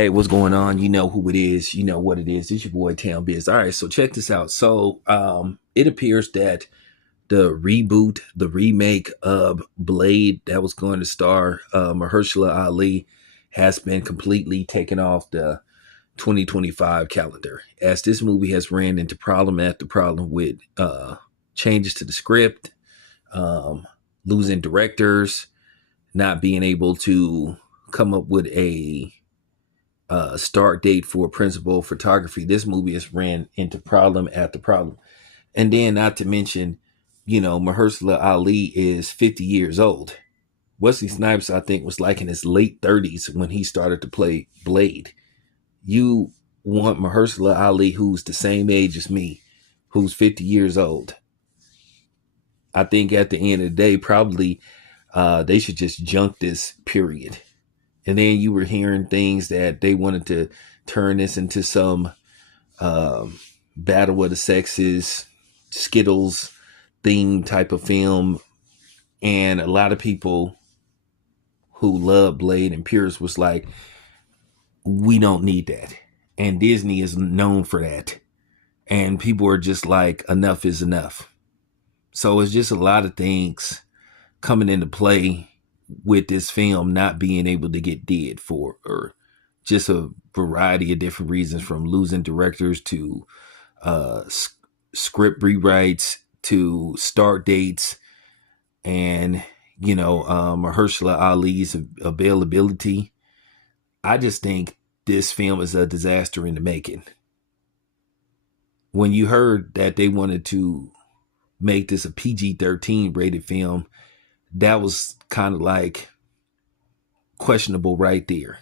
Hey, what's going on? You know who it is. You know what it is. It's your boy Town Biz. All right, so check this out. So, it appears that the reboot, the remake of Blade that was going to star Mahershala Ali has been completely taken off the 2025 calendar, as this movie has ran into problem after problem with changes to the script, um, losing directors, not being able to come up with a start date for principal photography. This movie has ran into problem after problem. And then, not to mention, Mahershala Ali is 50 years old. Wesley Snipes, I think, was like in his late 30s when he started to play Blade. You want Mahershala Ali, who's the same age as me, who's 50 years old. I think at the end of the day, probably they should just junk this, period. And then you were hearing things that they wanted to turn this into some battle of the sexes, Skittles theme type of film. And a lot of people who love Blade and Pierce was like, we don't need that. And Disney is known for that. And people are just like, enough is enough. So it's just a lot of things coming into play with this film not being able to get did for, or just a variety of different reasons, from losing directors to script rewrites to start dates, and Mahershala Ali's availability. I just think this film is a disaster in the making. When you heard that they wanted to make this a PG-13 rated film, that was kind of like questionable right there.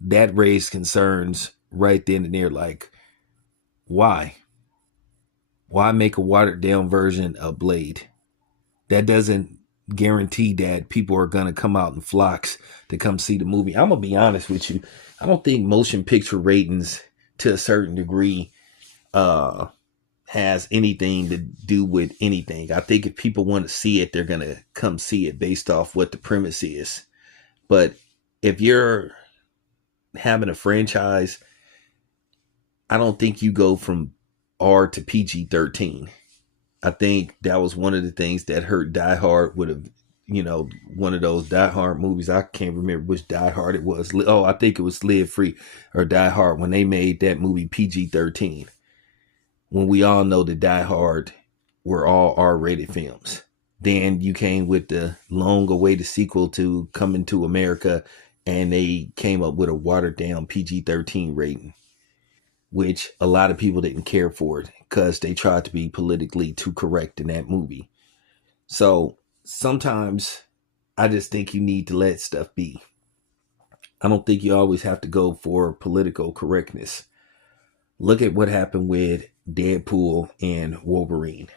That raised concerns right then and there. Like, why? Why make a watered down version of Blade? That doesn't guarantee that people are going to come out in flocks to come see the movie. I'm going to be honest with you. I don't think motion picture ratings to a certain degree has anything to do with anything. I think if people want to see it, they're going to come see it based off what the premise is. But if you're having a franchise, I don't think you go from R to PG-13. I think that was one of the things that hurt Die Hard would have, one of those Die Hard movies. I can't remember which Die Hard it was. Oh, I think it was Live Free or Die Hard, when they made that movie PG-13. When we all know that Die Hard were all R-rated films. Then you came with the long-awaited sequel to Coming to America, and they came up with a watered-down PG-13 rating, which a lot of people didn't care for it because they tried to be politically too correct in that movie. So sometimes I just think you need to let stuff be. I don't think you always have to go for political correctness. Look at what happened with Deadpool and Wolverine.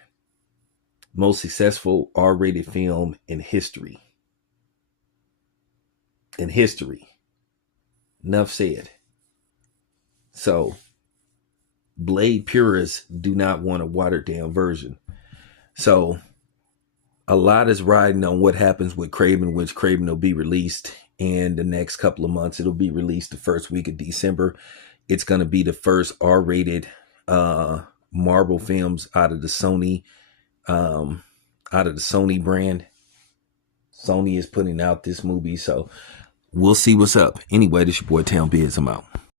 Most successful R-rated film in history. In history. Enough said. So, Blade purists do not want a watered down version. So, a lot is riding on what happens with Kraven, which Kraven will be released in the next couple of months. It'll be released the first week of December. It's going to be the first R-rated Marvel films out of the Sony brand. Sony is putting out this movie, so we'll see what's up. Anyway, this your boy Town Biz. I'm out.